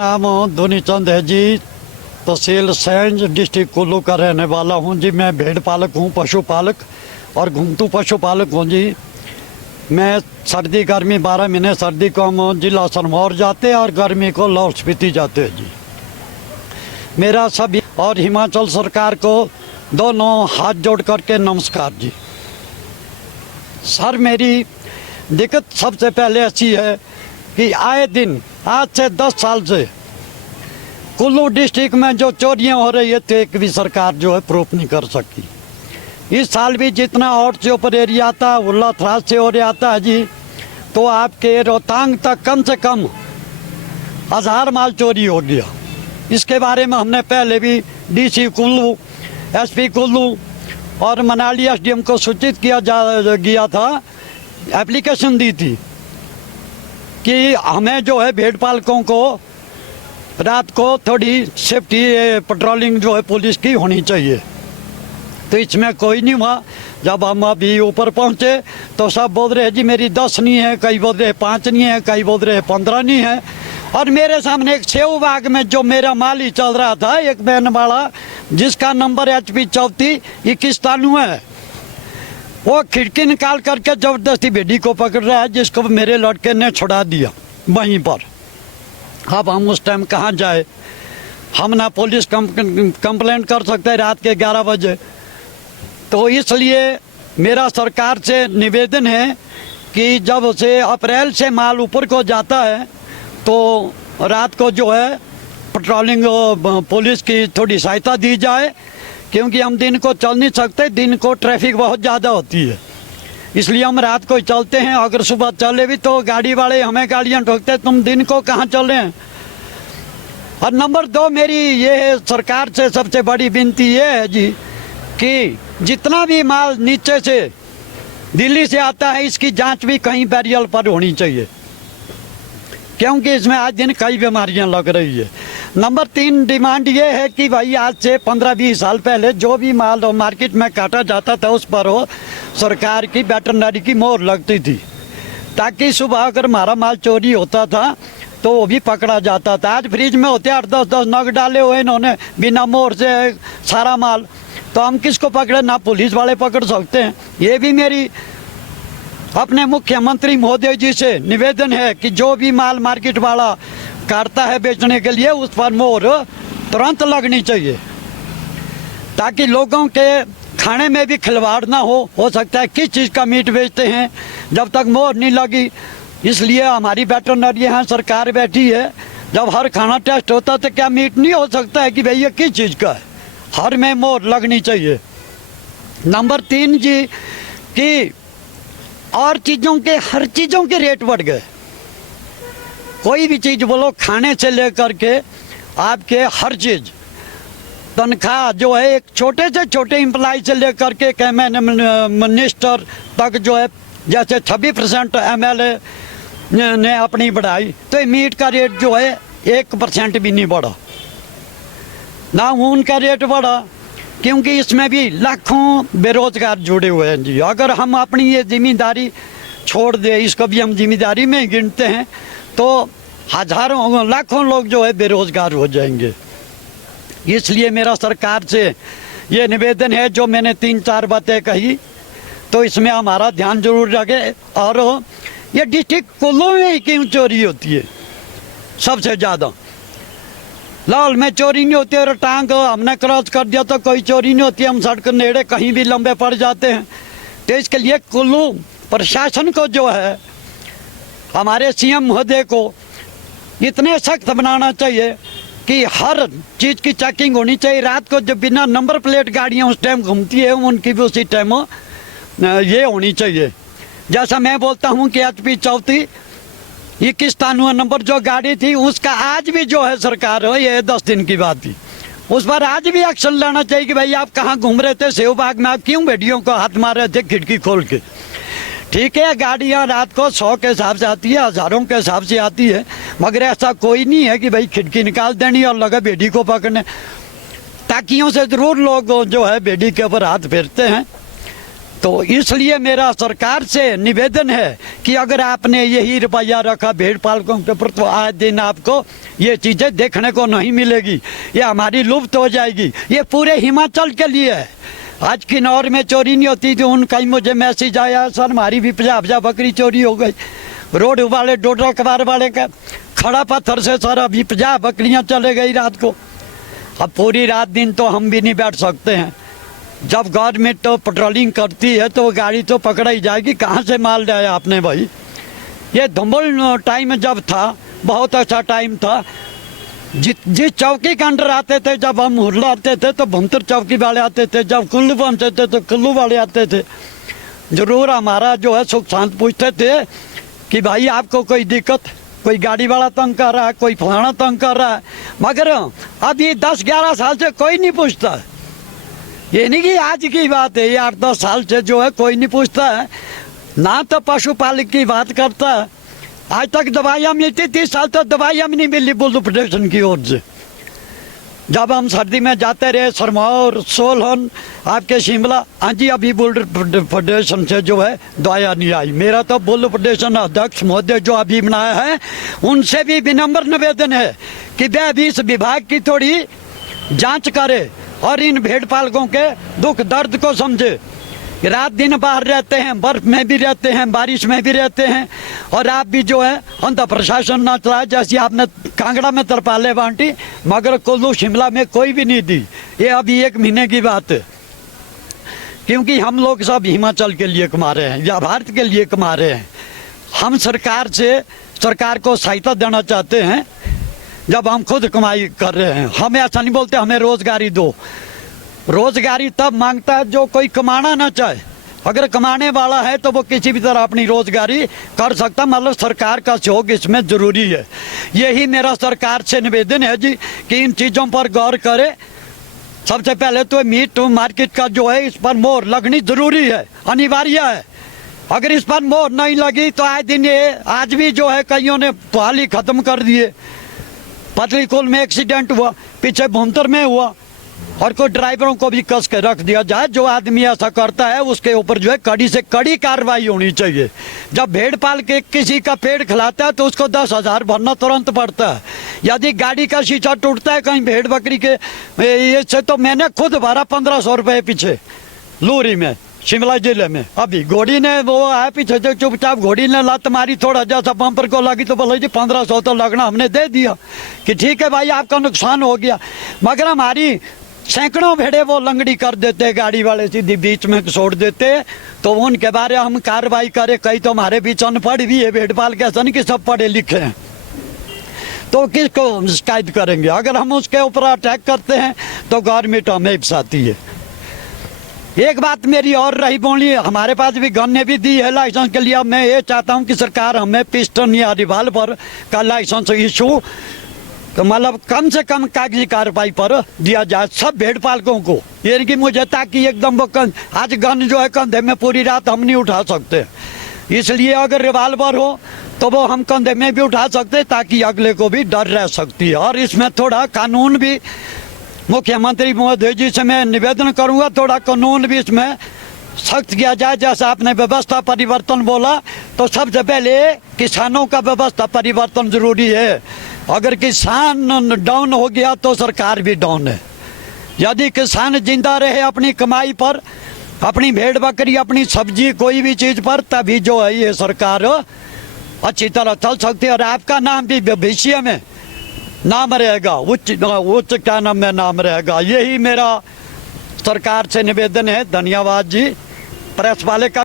नाम धोनीचंद है जी। तहसील सैंज, डिस्ट्रिक्ट कुल्लू का रहने वाला हूँ जी। मैं भेड़ पालक हूँ, पशुपालक और घुमतू पशुपालक हूँ जी। मैं सर्दी गर्मी 12 महीने सर्दी को हम जिला सिरमौर जाते हैं और गर्मी को लाहौल स्पीति जाते हैं जी। मेरा सभी और हिमाचल सरकार को दोनों हाथ जोड़ करके नमस्कार जी। सर, मेरी दिक्कत सबसे पहले ऐसी है कि आए दिन आज से 10 साल से कुल्लू डिस्ट्रिक्ट में जो चोरियां हो रही है तो एक भी सरकार जो है प्रूफ नहीं कर सकती। इस साल भी जितना और से ऊपर एरिया आता है, उल्ला थराज से और आता है जी, तो आपके रोहतांग तक कम से कम 1000 माल चोरी हो गया। इसके बारे में हमने पहले भी डीसी कुल्लू, एसपी कुल्लू और मनाली एसडीएम को सूचित किया गया था, एप्लीकेशन दी थी कि हमें जो है भेड़ पालकों को रात को थोड़ी सेफ्टी पेट्रोलिंग जो है पुलिस की होनी चाहिए। तो इसमें कोई नहीं हुआ। जब हम अभी ऊपर पहुंचे तो सब बोल रहे जी मेरी 10 नहीं है, कई बोल रहे 5 नहीं है, कई बोल रहे 15 नहीं है। और मेरे सामने एक सेव बाग में जो मेरा माल ही चल रहा था, एक बैन वाला जिसका नंबर HP 34-2193 है, वो खिड़की निकाल करके जबरदस्ती भेड़ी को पकड़ रहा है, जिसको मेरे लड़के ने छुड़ा दिया वहीं पर। अब हम उस टाइम कहाँ जाए? हम ना पुलिस कंप्लेंट कर सकते रात के 11 बजे। तो इसलिए मेरा सरकार से निवेदन है कि जब से अप्रैल से माल ऊपर को जाता है तो रात को जो है पेट्रोलिंग पुलिस की थोड़ी सहायता दी जाए, क्योंकि हम दिन को चल नहीं सकते, दिन को ट्रैफिक बहुत ज़्यादा होती है, इसलिए हम रात को चलते हैं। अगर सुबह चले भी तो गाड़ी वाले हमें गाड़ियाँ ठोकते, तुम दिन को कहाँ चल रहे हैं। और नंबर 2 मेरी ये है सरकार से सबसे बड़ी विनती ये है जी कि जितना भी माल नीचे से दिल्ली से आता है इसकी जांच भी कहीं बैरियल पर होनी चाहिए, क्योंकि इसमें आज दिन कई बीमारियां लग रही है। नंबर 3 डिमांड ये है कि भाई आज से 15-20 साल पहले जो भी माल मार्केट में काटा जाता था उस पर हो सरकार की वेटरनरी की मोहर लगती थी, ताकि सुबह अगर हमारा माल चोरी होता था तो वो भी पकड़ा जाता था। आज फ्रिज में होते 8-10 नग डाले हुए इन्होंने बिना मोहर से सारा माल, तो हम किसको पकड़े? ना पुलिस वाले पकड़ सकते हैं। ये भी मेरी अपने मुख्यमंत्री महोदय जी से निवेदन है कि जो भी माल मार्केट वाला काटता है बेचने के लिए उस पर मोहर तुरंत लगनी चाहिए, ताकि लोगों के खाने में भी खिलवाड़ ना हो सकता है किस चीज़ का मीट बेचते हैं जब तक मोहर नहीं लगी। इसलिए हमारी वेटरनरी यहाँ सरकार बैठी है, जब हर खाना टेस्ट होता तो क्या मीट नहीं हो सकता है कि भैया किस चीज़ का है, हर में मोहर लगनी चाहिए। नंबर 3 जी कि और चीज़ों के हर चीज़ों के रेट बढ़ गए। कोई भी चीज़ बोलो, खाने से लेकर के आपके हर चीज़, तनख्वाह जो है एक छोटे से छोटे एम्प्लॉय से लेकर के मिनिस्टर तक जो है, जैसे 26% MLA ने अपनी बढ़ाई, तो मीट का रेट जो है 1% भी नहीं बढ़ा, ना ऊन का रेट बढ़ा, क्योंकि इसमें भी लाखों बेरोजगार जुड़े हुए हैं जी। अगर हम अपनी ये जिम्मेदारी छोड़ दें, इसको भी हम जिम्मेदारी में गिनते हैं, तो हजारों लाखों लोग जो है बेरोजगार हो जाएंगे। इसलिए मेरा सरकार से ये निवेदन है, जो मैंने 3-4 बातें कही तो इसमें हमारा ध्यान जरूर रखे। और ये डिस्ट्रिक्ट कुल्लू में ही क्यों चोरी होती है सबसे ज़्यादा? लाहौल में चोरी नहीं होती, और टांग हमने क्रॉस कर दिया तो कोई चोरी नहीं होती, हम सड़क नेड़े कहीं भी लंबे पड़ जाते हैं। तो इसके लिए कुल्लू प्रशासन को जो है, हमारे CM महोदय को इतने सख्त बनाना चाहिए कि हर चीज़ की चेकिंग होनी चाहिए। रात को जो बिना नंबर प्लेट गाड़ियाँ उस टाइम घूमती है उनकी भी उसी टाइम ये होनी चाहिए। जैसा मैं बोलता हूँ कि HP 34-2193 नंबर जो गाड़ी थी उसका आज भी जो है सरकार हो, ये 10 दिन की बात थी, उस पर आज भी एक्शन लेना चाहिए कि भाई आप कहाँ घूम रहे थे सेव बाग में, आप क्यों भेड़ियों को हाथ मार रहे थे खिड़की खोल के। ठीक है, गाड़ियाँ रात को 100 के हिसाब से आती है, हज़ारों के हिसाब से आती है, मगर ऐसा कोई नहीं है कि भाई खिड़की निकाल देनी और लगा भेड़ी को पकड़ने। ताकियों से ज़रूर लोग जो है भेड़ी के ऊपर हाथ फेरते हैं। तो इसलिए मेरा सरकार से निवेदन है कि अगर आपने यही रवैया रखा भेड़ पालकों के प्रति तो आज दिन आपको ये चीज़ें देखने को नहीं मिलेगी, ये हमारी लुप्त हो जाएगी। ये पूरे हिमाचल के लिए है। आज किन्नौर में चोरी नहीं होती थी, उनका ही मुझे मैसेज आया, सर हमारी भी 50 बकरी चोरी हो गई। रोड वाले डोडा कबार वाले का खड़ा पत्थर से सर अभी 50 बकरियाँ चले गई रात को। अब पूरी रात दिन तो हम भी नहीं बैठ सकते हैं। जब गवर्नमेंट तो पेट्रोलिंग करती है तो गाड़ी तो पकड़ा ही जाएगी। कहाँ से माल लाया आपने भाई? ये धुम्बल टाइम जब था बहुत अच्छा टाइम था। जिस चौकी के अंडर आते थे, जब हम हुरलाते थे तो भुंतर चौकी वाले आते थे, जब कुल्लू पहुँचते थे तो कुल्लू वाले आते थे। जरूर हमारा जो है सुख शांत पूछते थे कि भाई आपको कोई दिक्कत, कोई गाड़ी वाला तंग कर रहा है, कोई फलाना तंग कर रहा है। मगर अब ये 10-11 साल से कोई नहीं पूछता है। ये नहीं कि आज की बात है, ये 8-10 साल से जो है कोई नहीं पूछता है। ना तो पशुपालक की बात करता है। आज तक दवाइयाँ मिलती, 30 साल तक दवाइयाँ भी नहीं मिली बुल फेडरेशन की ओर से। जब हम सर्दी में जाते रहे सरमौर, सोलन, आपके शिमला, हाँ जी अभी बुल फेडरेशन से जो है दवाइयाँ नहीं आई। मेरा तो बुल फेडरेशन अध्यक्ष महोदय जो अभी बनाया है उनसे भी विनम्र निवेदन है कि वे अभी इस विभाग की थोड़ी जांच करे और इन भेड़ पालकों के दुख दर्द को समझे। रात दिन बाहर रहते हैं, बर्फ में भी रहते हैं, बारिश में भी रहते हैं, और आप भी जो है अंत प्रशासन ना चलाए। जैसे आपने कांगड़ा में तरपाले बांटी मगर कुल्लू शिमला में कोई भी नहीं दी। ये अभी 1 महीने की बात है। क्योंकि हम लोग सब हिमाचल के लिए कमा रहे हैं या भारत के लिए कमा रहे हैं। हम सरकार को सहायता देना चाहते हैं जब हम खुद कमाई कर रहे हैं। हम ऐसा नहीं बोलते हमें रोजगारी दो। रोजगारी तब मांगता है जो कोई कमाना ना चाहे। अगर कमाने वाला है तो वो किसी भी तरह अपनी रोजगारी कर सकता, मतलब सरकार का सहयोग इसमें जरूरी है। यही मेरा सरकार से निवेदन है जी कि इन चीज़ों पर गौर करे। सबसे पहले तो मीट मार्केट का जो है इस पर मोहर लगनी जरूरी है, अनिवार्य है। अगर इस पर मोहर नहीं लगी तो आए दिन ये आज भी जो है कईयों ने पाल ही खत्म कर दिए। पतली कुल में एक्सीडेंट हुआ, पीछे भुंतर में हुआ, और कोई ड्राइवरों को भी कस के रख दिया जाए। जो आदमी ऐसा करता है उसके ऊपर जो है कड़ी से कड़ी कार्रवाई होनी चाहिए। जब भेड़ पाल के किसी का पेड़ खिलाता है तो उसको 10,000 भरना तुरंत पड़ता है। यदि गाड़ी का शीशा टूटता है कहीं भेड़ बकरी के ये से तो मैंने खुद भरा 1500 रुपये पीछे लूरी में, शिमला जिले में। अभी घोड़ी ने वो आया पीछे से चुपचाप, घोड़ी ने लात मारी, थोड़ा जैसा बम्पर को लगी तो बोला जी 1500 तो लगना, हमने दे दिया कि ठीक है भाई आपका नुकसान हो गया। मगर हमारी सैकड़ों भेड़े वो लंगड़ी कर देते, गाड़ी वाले सीधी बीच में छोड़ देते। तो उनके बारे हम कार्रवाई करें। कई तो हमारे बीच अनपढ़ भी है भेड़ पाल के, ऐसा नहीं कि सब पढ़े लिखे हैं। तो किसको शिकायत करेंगे? अगर हम उसके ऊपर अटैक करते हैं तो गवर्नमेंट हमें फंसाती है। एक बात मेरी और रही बोली, हमारे पास भी गन ने भी दी है लाइसेंस के लिए। मैं ये चाहता हूँ कि सरकार हमें पिस्टन या रिवाल्वर का लाइसेंस इशू तो मतलब कम से कम कागजी कार्रवाई पर दिया जाए सब भेड़ पालकों को। ये कि मुझे ताकि एकदम वो आज गन जो है कंधे में पूरी रात हम नहीं उठा सकते, इसलिए अगर रिवाल्वर हो तो वो हम कंधे में भी उठा सकते ताकि अगले को भी डर रह सकती है। और इसमें थोड़ा कानून भी मुख्यमंत्री महोदय जी से मैं निवेदन करूँगा, थोड़ा कानून भी इसमें सख्त किया जाए। जैसा आपने व्यवस्था परिवर्तन बोला तो सबसे पहले किसानों का व्यवस्था परिवर्तन जरूरी है। अगर किसान डाउन हो गया तो सरकार भी डाउन है। यदि किसान जिंदा रहे अपनी कमाई पर, अपनी भेड़ बकरी, अपनी सब्जी, कोई भी चीज़ पर, तभी जो है ये सरकार अच्छी तरह चल सकती है। और आपका नाम भी भविष्य में नाम रहेगा, उच्च क्या नाम में नाम रहेगा। यही मेरा सरकार से निवेदन है। धन्यवाद जी। प्रेस वाले का